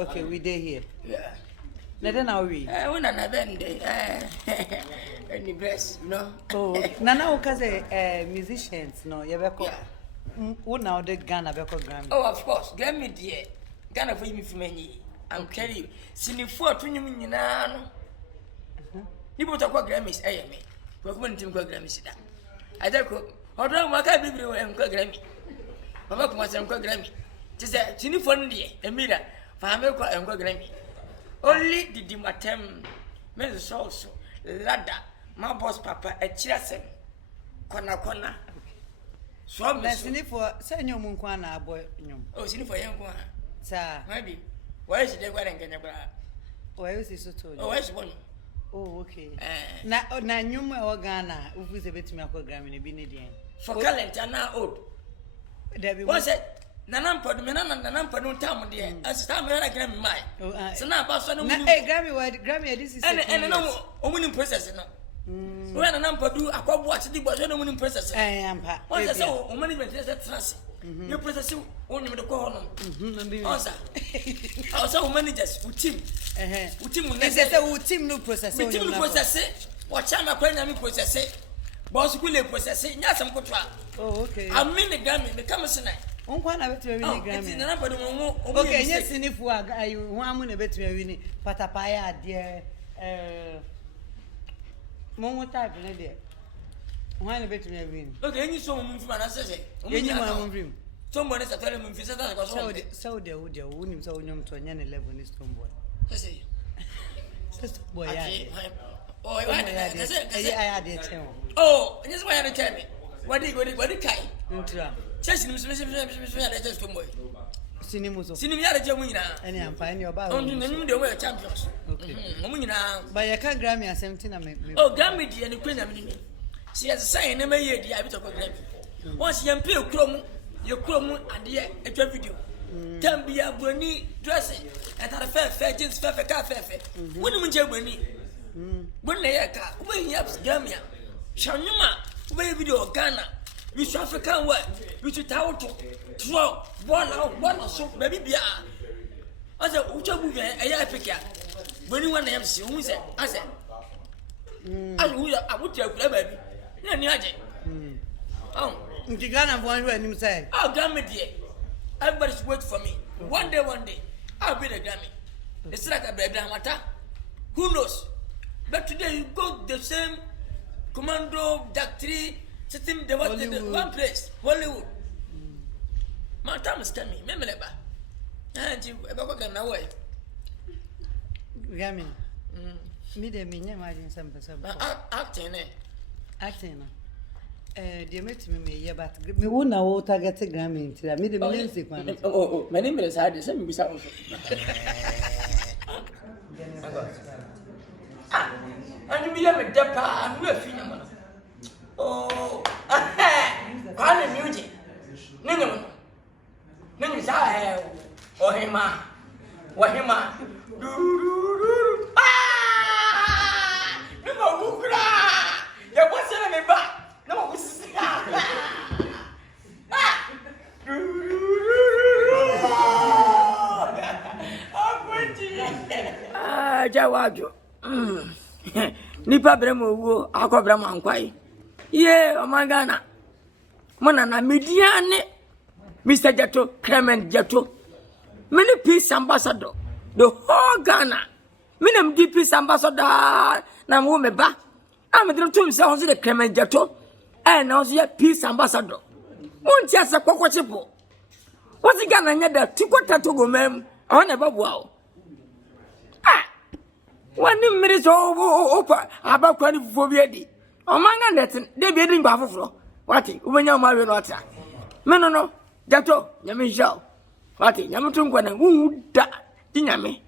Okay, we dey here. Yeah. Then how we? When another day, and the best, you know. Oh, Nana Okaze musicians, no, you ever call. Who now the Ghana Beko Grammy? Oh, of course, Grammy, dear. Ghana for me for many. I'm telling you, singing for 20 million. You put a Grammys, I am me. We're going to go Grammys. I don't go. Hold on, what can be and go Grammy? Mama comes and go Grammy. Tis a tinny phone, dear, a mirror, for America and go Grammy. Only the Dimatem, Mrs. Sauce, Lada, my boss papa, a chasm, corner. So, listen for Senor Munkwana, boy. Oh, sing for young one. Sir, Maybe. Why is it wearing Canada? where is this? Oh, where's one? Oh, okay. Na Numa or Ghana, who is a bit me a program in a Benedian. For calendar and now old. There Was it? Nanampa, the Nanampa, no time, dear. As time I can mind. So now, Boston, Grammy, this is and no woman process. When a number do a cop watch the boy, no woman process. I am. What's the so management is at trust? You process only with the corner. Also, managers with team. With team, with team no process. With team process it. Watch out, my friend, process it. Boss will process it. Yes, I'm contra. Oh, okay. I mean the Grammy, the Camasina. One of it to win Grammy. Okay, yes, and if I want a bit to win Patapaya, dear. Momo type, dear. One a bit to win. Okay, any so move from an assessment. Someone is a telling me, so they would your wound so young to an 11 is tomboy. Boy, I had it. Oh, and that's why I tell me. What did you kai? Chess him, just tomboy. Cinemus, Cinema, and I'm fine your bow. Only the way champions. Okay. But I can't Grammy 17. Oh, Grammy, and the Queen. She has a sign, never yet the habit of a Grammy. Once you peel chrome, your chrome and the video. Can be a bunny dressing and had a fair, just fair, when you mention bunny. When they are car, when you have Grammy, Shanuma, where video Ghana, which African word, which you tower to throw one or so, maybe be a. As a Ucha movie, a year picture. When you want to have seen, who said, I said, I would tell baby. Oh, you can't one when you say, oh, Grammy, dear. Everybody's waiting for me. One day, I'll be the Grammy. It's like a baby matter. Who knows? But today you go the same commando, Jack 3, sitting the one place, Hollywood. My time is coming. Remember that. And you ever got them away? Grammy. Me, they mean, imagine some person. Acting. Dear, met me, yeah, but me won't know target a Grammy into the middle music one. Oh, my name is Hadi. Send me some. And you have a depot and we're feeling. Oh, I am music. No. Oh, Hima. What Hima? No, you what's in me back? No, Jawaju. Nipa bremo wo akobra mankwai. Ye omagana. Mona na mediane Mr. Jato, Clement Jato. Many peace ambassador. The whole Ghana. Many deep peace ambassador. Na woman ba. I'm the two sounds the Clement Jato. And also a peace ambassador. One just a cocochipo. What's the Ghana yada? Tikota to go, ma'am. I never wow. Ah! 1 minute over about 24 years. Among that, they be in Buffalo. What? When you're married, water. No. Jato, Yamisha. What? Yamatung when I would die. Dinami.